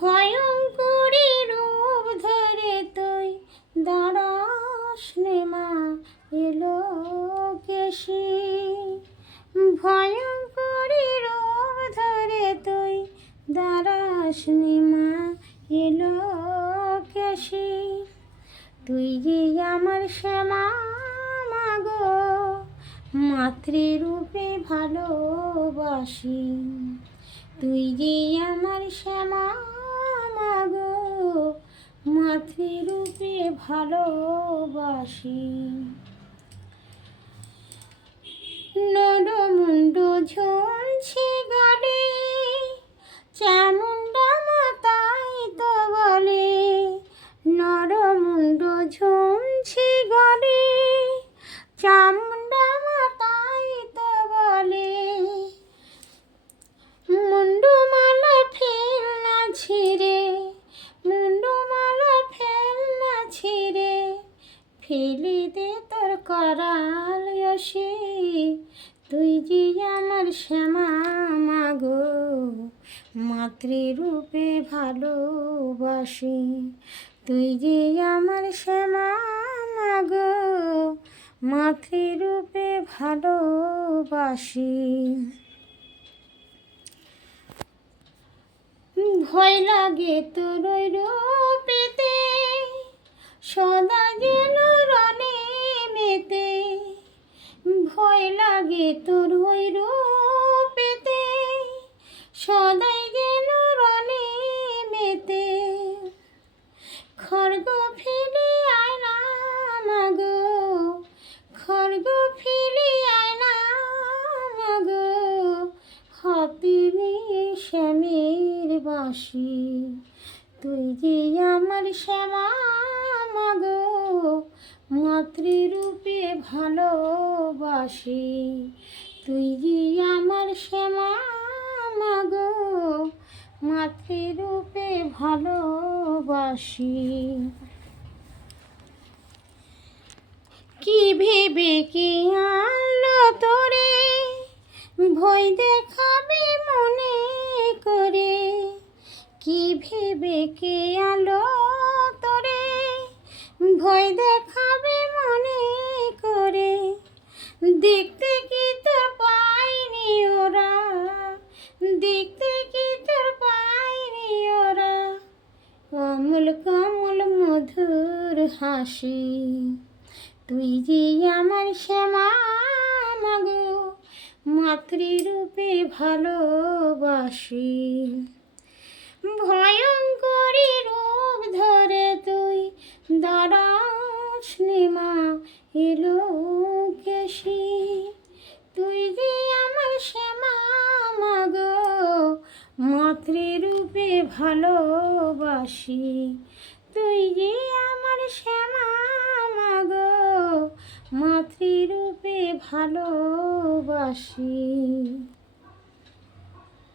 ভয়ঙ্করী রূপ ধরে তুই দাঁড়াস নে মা এলো কেশি। ভয়ঙ্করী রূপ ধরে তুই দাঁড়াস নে মা এলো কেশি। তুই যে আমার শ্যামা মাগো মাতৃরূপে ভালোবাসি। তুই যে আমার শ্যামা মাগো মাতৃরূপে ভালোবাসি। নরমুণ্ড ঝুলছে গালে চামুণ্ডা মাতাই তো বলে। নরমুণ্ড ঝুলছে গালে চামুণ্ডা মাতাই তো বলে। মুন্ডমালা ফেল না ছিঁড়ে, মুন্ডমালা ফেল না ছিঁড়ে ফেলে দে তোর করাল আসি। তুই যে আমার শ্যামা মাগো মাতৃরূপে ভালোবাসি। তুই যে আমার শ্যামা মাগো মাতৃরূপে ভালোবাসি। ভয় লাগে তোর ওই রূপেতে সদা যেন রণে মেতে। ভয় লাগে তোর ওই রূপেতে সদাই যেন রণে মেতে। খড়গ ফেলে আয় না মাগো, খড়গ ফেলে আয় না মাগো হাতে নিয়ে শ্যামের বাঁশি। তুই যে আমার শ্যামা মাগো মাতৃরূপে ভালোবাসি। তুই যে আমার শ্যামা মাগো মাতৃরূপে ভালোবাসি। কি ভেবে কে আনলো তোরে ভয় দেখাবে মনে করে। কি ভেবে কে আলো তোরে ভয় দেখাবে মনে করে। দেখতে কি তোর পায়নি ওরা, দেখতে কি তোর পায়নি ওরা কমল কমল মধুর হাসি। তুই যে আমার শ্যামা মাগো মাতৃরূপে ভালোবাসি। ভয়ঙ্করী রূপ ধরে তুই দাঁড়াস নে মা এলো কেশি। তুই যে আমার শ্যামা মাগো মাতৃরূপে ভালোবাসি। তুই যে আমার শ্যামা মাগো মাতৃরূপে ভালোবাসি।